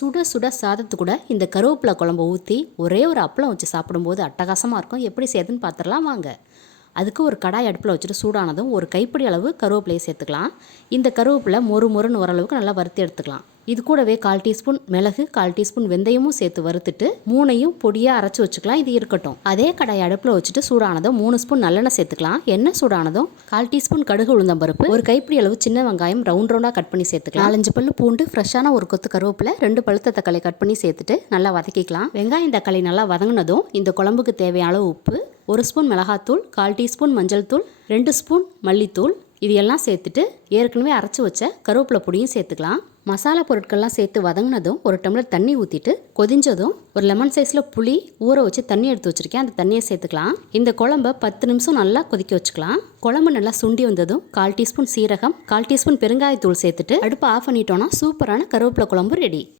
சுட சுட சாதத்து கூட இந்த கருவேப்பிலை குழம்பு ஊற்றி ஒரே ஒரு அப்பளம் வச்சு சாப்பிடும்போது அட்டகாசமாக இருக்கும். எப்படி செய்யுதுன்னு பார்த்துடலாம் வாங்க. அதுக்கு ஒரு கடாய் அடுப்பில் வச்சுட்டு சூடானதும் ஒரு கைப்பிடி அளவு கருவேப்பிலையை சேர்த்துக்கலாம். இந்த கருவேப்பிலை மொறு மொறுன்னு ஓரளவுக்கு நல்லா வறுத்து எடுத்துக்கலாம். இது கூடவே கால் டீஸ்பூன் மிளகு கால் டீஸ்பூன் வெந்தயமும் சேர்த்து வறுத்துட்டு மூணையும் பொடியாக அரைச்சி வச்சுக்கலாம். இது இருக்கட்டும். அதே கடாய் அடுப்பில் வச்சுட்டு சூடானதும் மூணு ஸ்பூன் நல்லெண்ணெய் சேர்த்துக்கலாம். எண்ணெய் சூடானதும்? கால் டீஸ்பூன் கடுகு உளுந்தம் பருப்பு ஒரு கைப்பிடி அளவு சின்ன வெங்காயம் ரவுண்ட் ரவுண்டாக கட் பண்ணி சேர்த்துக்கலாம். நாலஞ்சு பல்லு பூண்டு ஃப்ரெஷ்ஷான ஒரு கொத்து கருவேப்பிலை ரெண்டு பழுத்த தக்காளி கட் பண்ணி சேர்த்துட்டு நல்லா வதக்கிக்கலாம். வெங்காயம் தக்காளி நல்லா வதங்கினதும் இந்த குழம்புக்கு தேவையான அளவு உப்பு ஒரு ஸ்பூன் மிளகாத்தூள் கால் டீஸ்பூன் மஞ்சள் தூள் ரெண்டு ஸ்பூன் மல்லித்தூள் இது எல்லாம் சேர்த்துட்டு ஏற்கனவே அரைச்சி வச்ச கருவேப்பிலை பொடியும் சேர்த்துக்கலாம். மசாலா பொருட்கள்லாம் சேர்த்து வதங்கினதும் ஒரு டம்ளர் தண்ணி ஊற்றிட்டு கொதிஞ்சதும் ஒரு லெமன் சைஸில் புளி ஊற வச்சு தண்ணி எடுத்து வச்சுருக்கேன். அந்த தண்ணியை சேர்த்துக்கலாம். இந்த குழம்ப பத்து நிமிஷம் நல்லா கொதிக்க வச்சுக்கலாம். குழம்பு நல்லா சுண்டி வந்ததும் கால் டீஸ்பூன் சீரகம் கால் டீஸ்பூன் பெருங்காயத்தூள் சேர்த்துட்டு அடுப்பு ஆஃப் பண்ணிட்டோன்னா சூப்பரான கருவேப்பிலை குழம்பு ரெடி